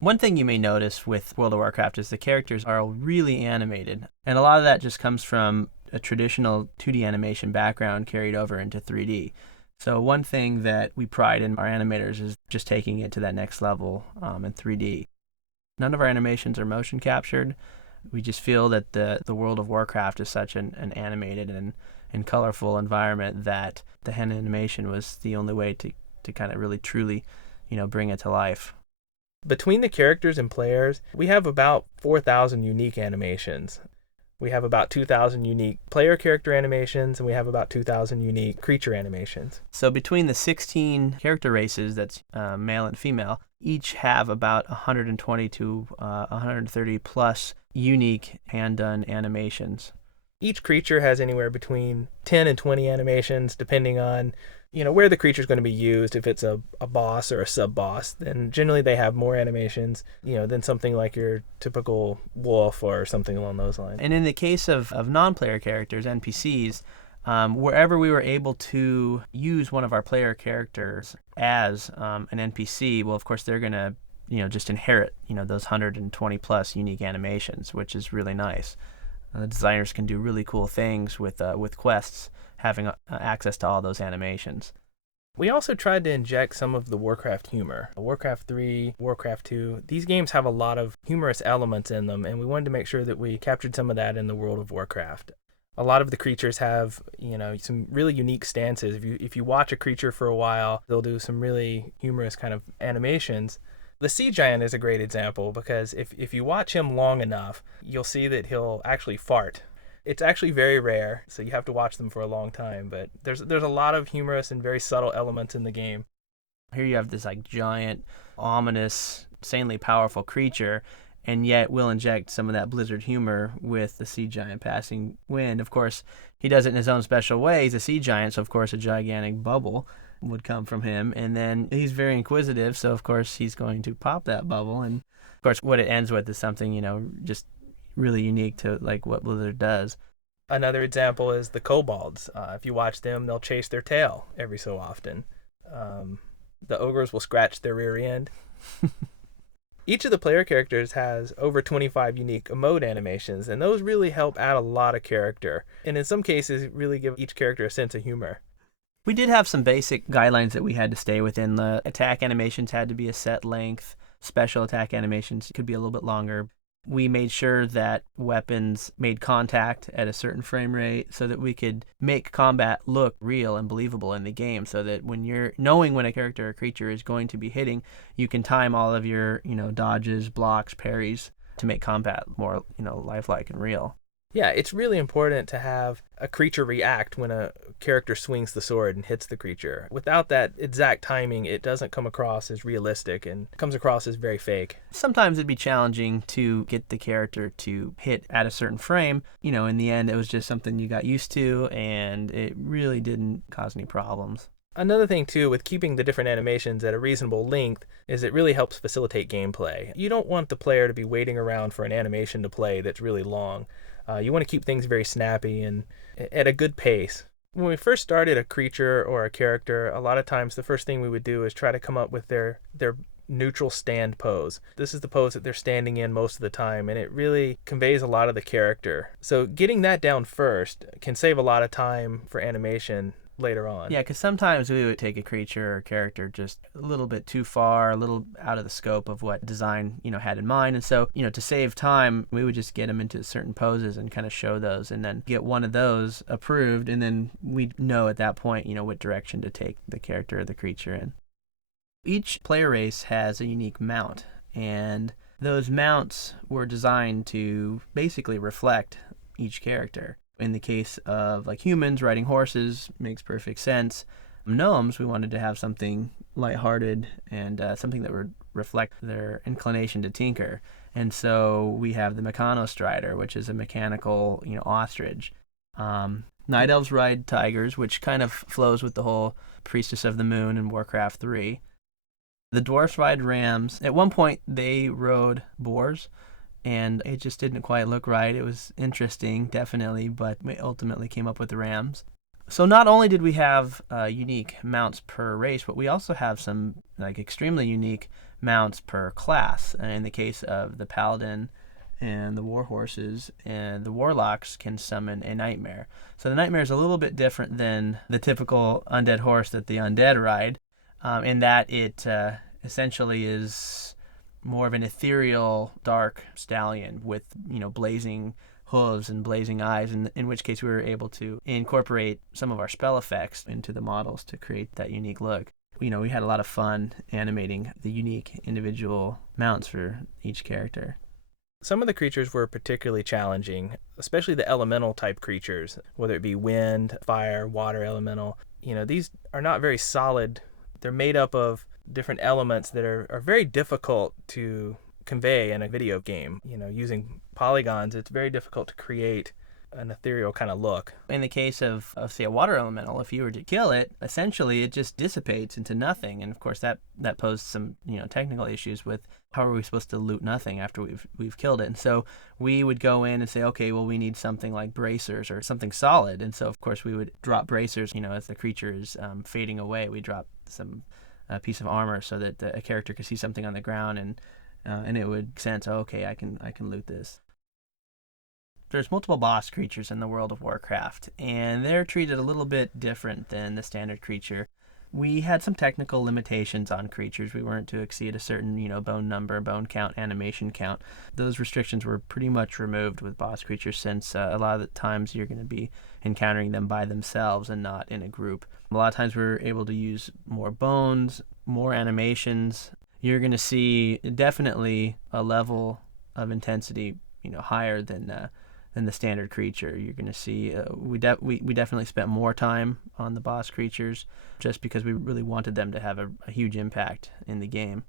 One thing you may notice with World of Warcraft is the characters are really animated, and a lot of that just comes from a traditional 2D animation background carried over into 3D. So one thing that we pride in our animators is just taking it to that next level in 3D. None of our animations are motion captured. We just feel that the World of Warcraft is such an animated and colorful environment that the hand animation was the only way to kind of really truly, bring it to life. Between the characters and players, we have about 4,000 unique animations. We have about 2,000 unique player character animations, and we have about 2,000 unique creature animations. So between the 16 character races, that's male and female, each have about 120 to 130 plus unique hand-done animations. Each creature has anywhere between 10 and 20 animations, depending on where the creature is going to be used. If it's a boss or a sub-boss, then generally they have more animations, than something like your typical wolf or something along those lines. And in the case of non-player characters, NPCs, wherever we were able to use one of our player characters as an NPC, well, of course, they're going to, just inherit, those 120 plus unique animations, which is really nice. The designers can do really cool things with quests, having access to all those animations. We also tried to inject some of the Warcraft humor. Warcraft 3, Warcraft 2, these games have a lot of humorous elements in them, and we wanted to make sure that we captured some of that in the World of Warcraft. A lot of the creatures have, some really unique stances. If you watch a creature for a while, they'll do some really humorous kind of animations. The Sea Giant is a great example because if you watch him long enough, you'll see that he'll actually fart. It's actually very rare, so you have to watch them for a long time, but there's a lot of humorous and very subtle elements in the game. Here you have this giant, ominous, insanely powerful creature, and yet we'll inject some of that Blizzard humor with the Sea Giant passing wind. Of course, he does it in his own special way. He's a Sea Giant, so of course a gigantic bubble would come from him, and then he's very inquisitive, so of course he's going to pop that bubble, and of course what it ends with is something just really unique to what Blizzard does. Another example is the kobolds. If you watch them, they'll chase their tail every so often. The ogres will scratch their rear end. Each of the player characters has over 25 unique emote animations, and those really help add a lot of character, and in some cases really give each character a sense of humor. We did have some basic guidelines that we had to stay within. The attack animations had to be a set length. Special attack animations could be a little bit longer. We made sure that weapons made contact at a certain frame rate so that we could make combat look real and believable in the game, so that when you're knowing when a character or creature is going to be hitting, you can time all of your, dodges, blocks, parries to make combat more, lifelike and real. Yeah, it's really important to have a creature react when a character swings the sword and hits the creature. Without that exact timing, it doesn't come across as realistic and comes across as very fake. Sometimes it'd be challenging to get the character to hit at a certain frame. In the end, it was just something you got used to, and it really didn't cause any problems. Another thing, too, with keeping the different animations at a reasonable length is it really helps facilitate gameplay. You don't want the player to be waiting around for an animation to play that's really long. You want to keep things very snappy and at a good pace. When we first started a creature or a character, a lot of times the first thing we would do is try to come up with their neutral stand pose. This is the pose that they're standing in most of the time, and it really conveys a lot of the character. So getting that down first can save a lot of time for animation later on. Yeah, because sometimes we would take a creature or character just a little bit too far, a little out of the scope of what design, had in mind. And so, to save time, we would just get them into certain poses and kind of show those, and then get one of those approved, and then we'd know at that point, what direction to take the character or the creature in. Each player race has a unique mount, and those mounts were designed to basically reflect each character. In the case of humans, riding horses makes perfect sense. Gnomes, we wanted to have something lighthearted and something that would reflect their inclination to tinker. And so we have the Mechanostrider, which is a mechanical, ostrich. Night Elves ride tigers, which kind of flows with the whole Priestess of the Moon in Warcraft 3. The Dwarfs ride rams. At one point, they rode boars, and it just didn't quite look right. It was interesting, definitely, but we ultimately came up with the rams. So not only did we have unique mounts per race, but we also have some extremely unique mounts per class. In the case of the paladin and the war horses, and the warlocks can summon a nightmare. So the nightmare is a little bit different than the typical undead horse that the undead ride, in that it essentially is more of an ethereal, dark stallion with blazing hooves and blazing eyes, in which case we were able to incorporate some of our spell effects into the models to create that unique look. We had a lot of fun animating the unique individual mounts for each character. Some of the creatures were particularly challenging, especially the elemental type creatures, whether it be wind, fire, water elemental. These are not very solid. They're made up of different elements that are very difficult to convey in a video game. Using polygons, it's very difficult to create an ethereal kind of look. In the case of say, a water elemental, if you were to kill it, essentially it just dissipates into nothing. And of course that posed some technical issues with how are we supposed to loot nothing after we've killed it. And so we would go in and say, okay, well, we need something like bracers or something solid. And so of course we would drop bracers, as the creature is fading away. We drop some piece of armor so that a character could see something on the ground and it would sense, okay, I can loot this. There's multiple boss creatures in the world of Warcraft, and they're treated a little bit different than the standard creature. We had some technical limitations on creatures. We weren't to exceed a certain, bone number, bone count, animation count. Those restrictions were pretty much removed with boss creatures, since a lot of the times you're going to be encountering them by themselves and not in a group. A lot of times we're able to use more bones, more animations. You're going to see definitely a level of intensity, higher than the standard creature. You're going to see we definitely spent more time on the boss creatures just because we really wanted them to have a huge impact in the game.